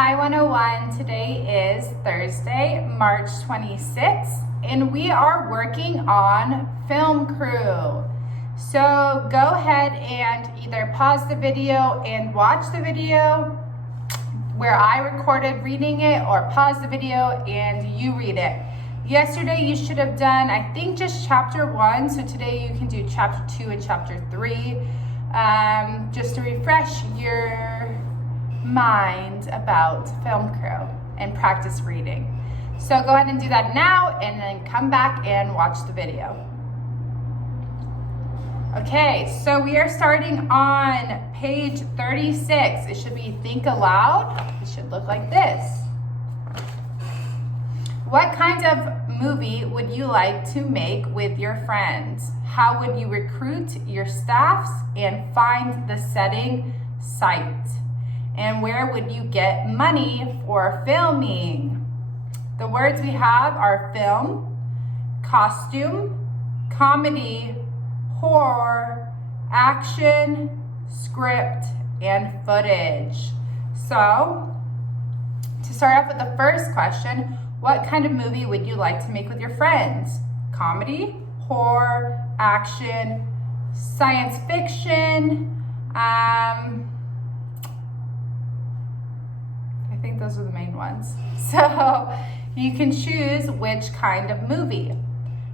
Hi 101, today is Thursday, March 26th, and we are working on film crew. So go ahead and either pause the video and watch the video where I recorded reading it, or pause the video and you read it. Yesterday you should have done, I think, just chapter 1, so today you can do chapter 2 and chapter 3, just to refresh your mind about film crew and practice reading. So go ahead and do that now and then come back and watch the video. Okay, so we are starting on page 36. It should be Think Aloud. It should look like this. What kind of movie would you like to make with your friends? How would you recruit your staffs and find the setting site? And where would you get money for filming? The words we have are film, costume, comedy, horror, action, script, and footage. So, to start off with the first question, what kind of movie would you like to make with your friends? Comedy, horror, action, science fiction, I think those are the main ones. So you can choose which kind of movie.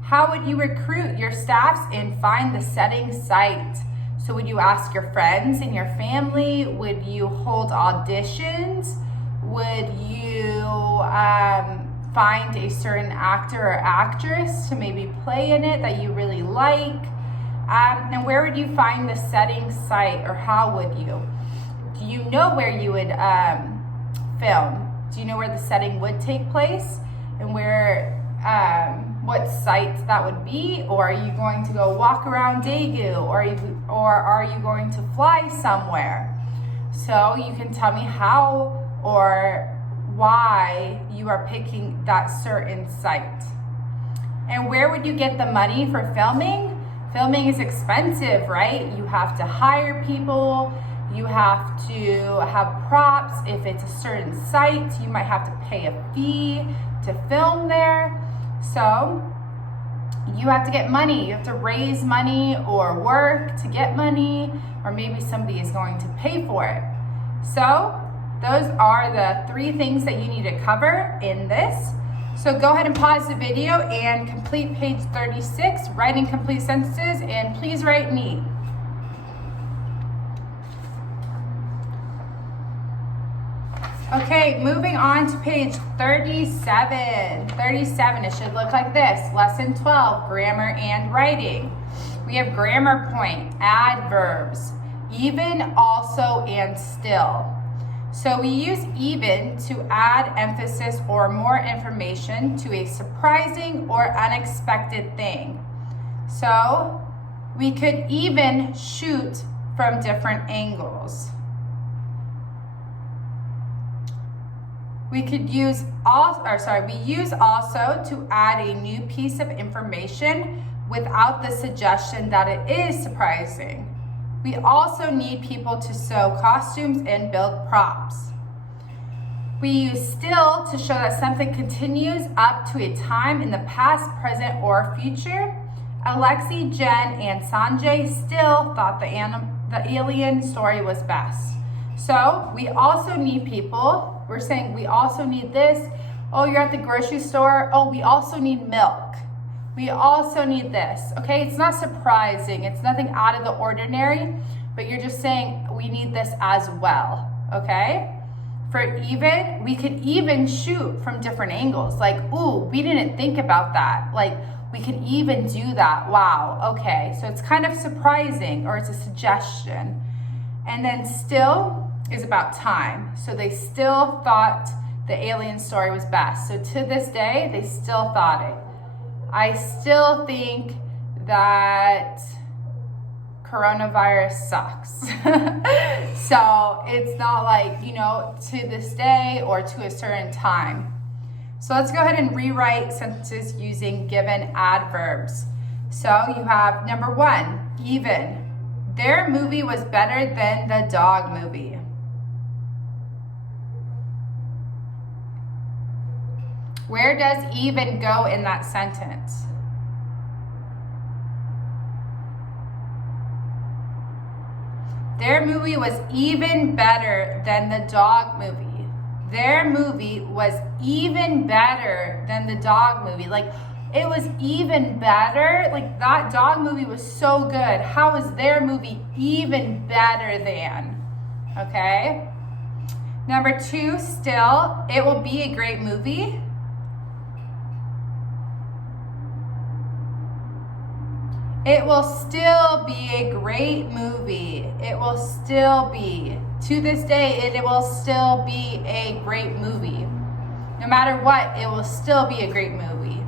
How would you recruit your staffs and find the setting site? So would you ask your friends and your family? Would you hold auditions? Would you find a certain actor or actress to maybe play in it that you really like? And where would you find the setting site, or how would you? Do you know where you would film? Do you know where the setting would take place and where what site that would be? Or are you going to go walk around Daegu, or are you going to fly somewhere? So you can tell me how or why you are picking that certain site. And where would you get the money for filming? Filming is expensive, right? You have to hire people. You have to have props. If it's a certain site, you might have to pay a fee to film there. So you have to get money. You have to raise money or work to get money, or maybe somebody is going to pay for it. So those are the 3 things that you need to cover in this. So go ahead and pause the video and complete page 36, write in complete sentences, and please write neat. Okay, moving on to page 37. 37, it should look like this. Lesson 12, grammar and writing. We have grammar point, adverbs, even, also, and still. So we use even to add emphasis or more information to a surprising or unexpected thing. So we could even shoot from different angles. We use also to add a new piece of information without the suggestion that it is surprising. We also need people to sew costumes and build props. We use still to show that something continues up to a time in the past, present, or future. Alexi, Jen, and Sanjay still thought the alien story was best. So we also need people. We're saying we also need this. Oh, you're at the grocery store. Oh, we also need milk. We also need this. Okay, it's not surprising. It's nothing out of the ordinary, but you're just saying we need this as well. Okay? For even, we could even shoot from different angles. Like, ooh, we didn't think about that. Like, we could even do that. Wow. Okay, so it's kind of surprising, or it's a suggestion. And then still is about time. So they still thought the alien story was best. So to this day, they still thought it. I still think that coronavirus sucks. So it's not like, to this day or to a certain time. So let's go ahead and rewrite sentences using given adverbs. So you have number 1, even. Their movie was better than the dog movie. Where does even go in that sentence? Their movie was even better than the dog movie. Their movie was even better than the dog movie. Like, it was even better. Like, that dog movie was so good. How is their movie even better than? Okay. Number 2, still, it will be a great movie. It will still be a great movie. It will still be. To this day, it will still be a great movie. No matter what, it will still be a great movie.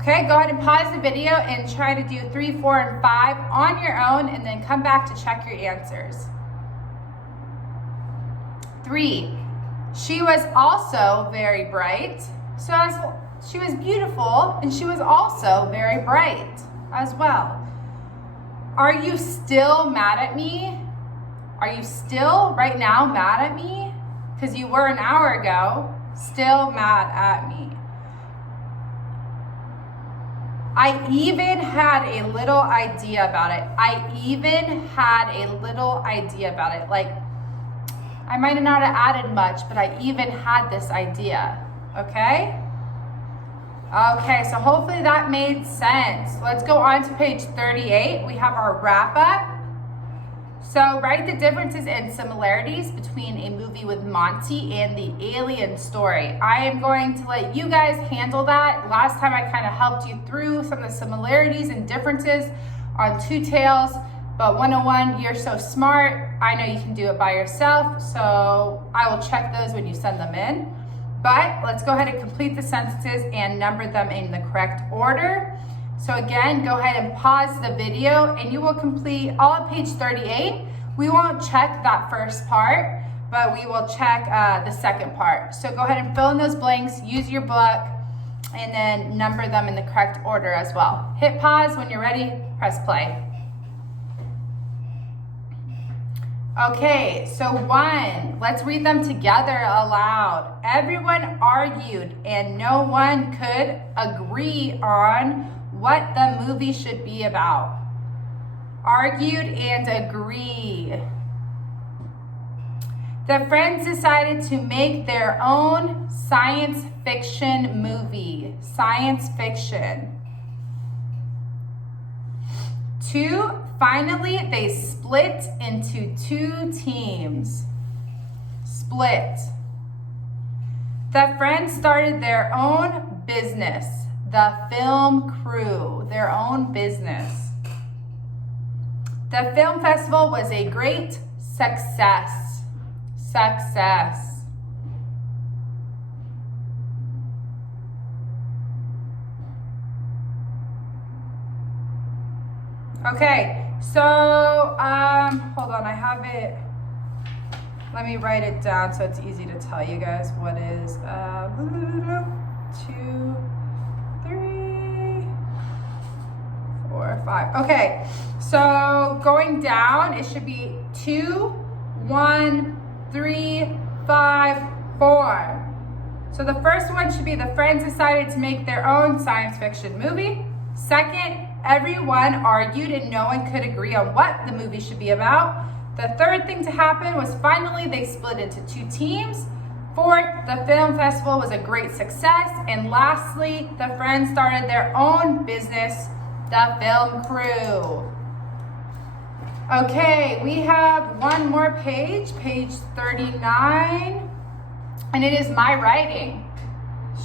Okay, go ahead and pause the video and try to do 3, 4, and 5 on your own, and then come back to check your answers. 3, she was also very bright. So she was beautiful, and she was also very bright as well. Are you still mad at me? Are you still right now mad at me? Because you were an hour ago still mad at me. I even had a little idea about it. I even had a little idea about it. Like, I might not have added much, but I even had this idea. Okay? Okay, so hopefully that made sense. Let's go on to page 38. We have our wrap up. So write the differences and similarities between a movie with Monty and the Alien story. I am going to let you guys handle that. Last time I kind of helped you through some of the similarities and differences on Two Tales, but 101, you're so smart. I know you can do it by yourself, so I will check those when you send them in. But let's go ahead and complete the sentences and number them in the correct order. So again, go ahead and pause the video and you will complete all of page 38. We won't check that first part, but we will check the second part. So go ahead and fill in those blanks, use your book, and then number them in the correct order as well. Hit pause when you're ready, press play. Okay, so 1, let's read them together aloud. Everyone argued and no one could agree on what the movie should be about. Argued and agree. The friends decided to make their own science fiction movie. Science fiction. 2, finally, they split into 2 teams. Split. The friends started their own business. The film crew, their own business. The film festival was a great success. Success. Okay, so hold on, I have it. Let me write it down so it's easy to tell you guys what is 2, 3, 4, 5. Okay, so going down, it should be 2, 1, 3, 5, 4. So the first one should be the friends decided to make their own science fiction movie. Second, everyone argued and no one could agree on what the movie should be about. The third thing to happen was finally they split into 2 teams. Fourth, the film festival was a great success. And lastly, the friends started their own business, the film crew. Okay, we have one more page, page 39, and it is my writing.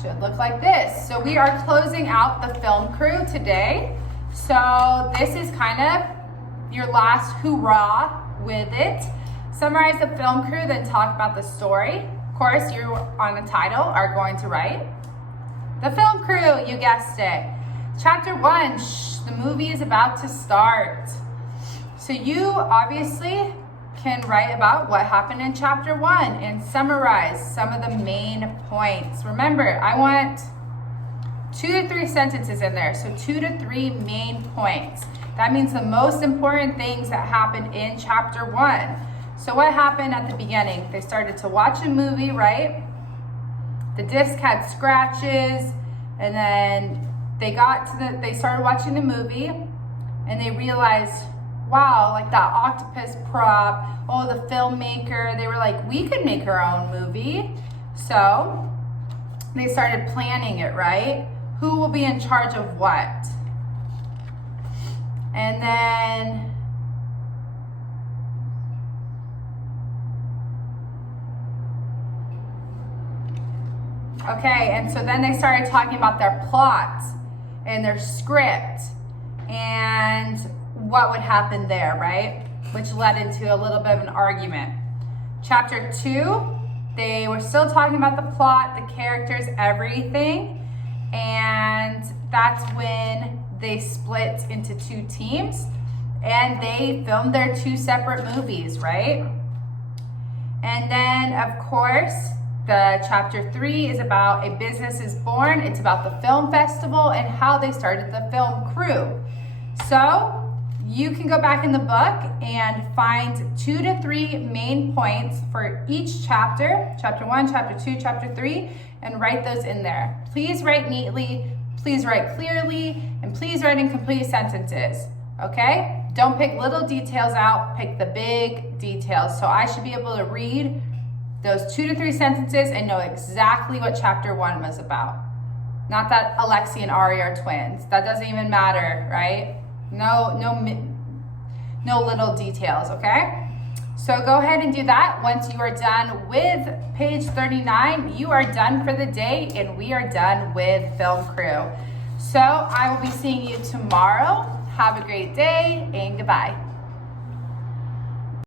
Should look like this. So we are closing out the film crew today. So this is kind of your last hoorah with it. Summarize the film crew, then talk about the story. Of course, you on the title are going to write the film crew, you guessed it. Chapter 1, the movie is about to start. So you obviously can write about what happened in chapter 1 and summarize some of the main points. Remember, I want 2 to 3 sentences in there, so 2 to 3 main points. That means the most important things that happened in chapter 1. So what happened at the beginning? They started to watch a movie, right? the disc had scratches, and then they started watching the movie, and they realized, wow, like that octopus prop, oh, the filmmaker, they were like, we could make our own movie. So they started planning it, right? Who will be in charge of what? And then okay, and so then they started talking about their plot and their script and what would happen there, right? Which led into a little bit of an argument. Chapter 2, they were still talking about the plot, the characters, everything. And that's when they split into 2 teams and they filmed their 2 separate movies, right? And then, of course, the chapter 3 is about A Business is Born. It's about the film festival and how they started the film crew. So you can go back in the book and find 2 to 3 main points for each chapter, chapter 1, chapter 2, chapter 3, and write those in there. Please write neatly, please write clearly, and please write in complete sentences, okay? Don't pick little details out, pick the big details. So I should be able to read those 2 to 3 sentences and know exactly what chapter 1 was about. Not that Alexi and Ari are twins. That doesn't even matter, right? No little details, okay? So go ahead and do that. Once you are done with page 39, you are done for the day and we are done with Film Crew. So I will be seeing you tomorrow. Have a great day and goodbye.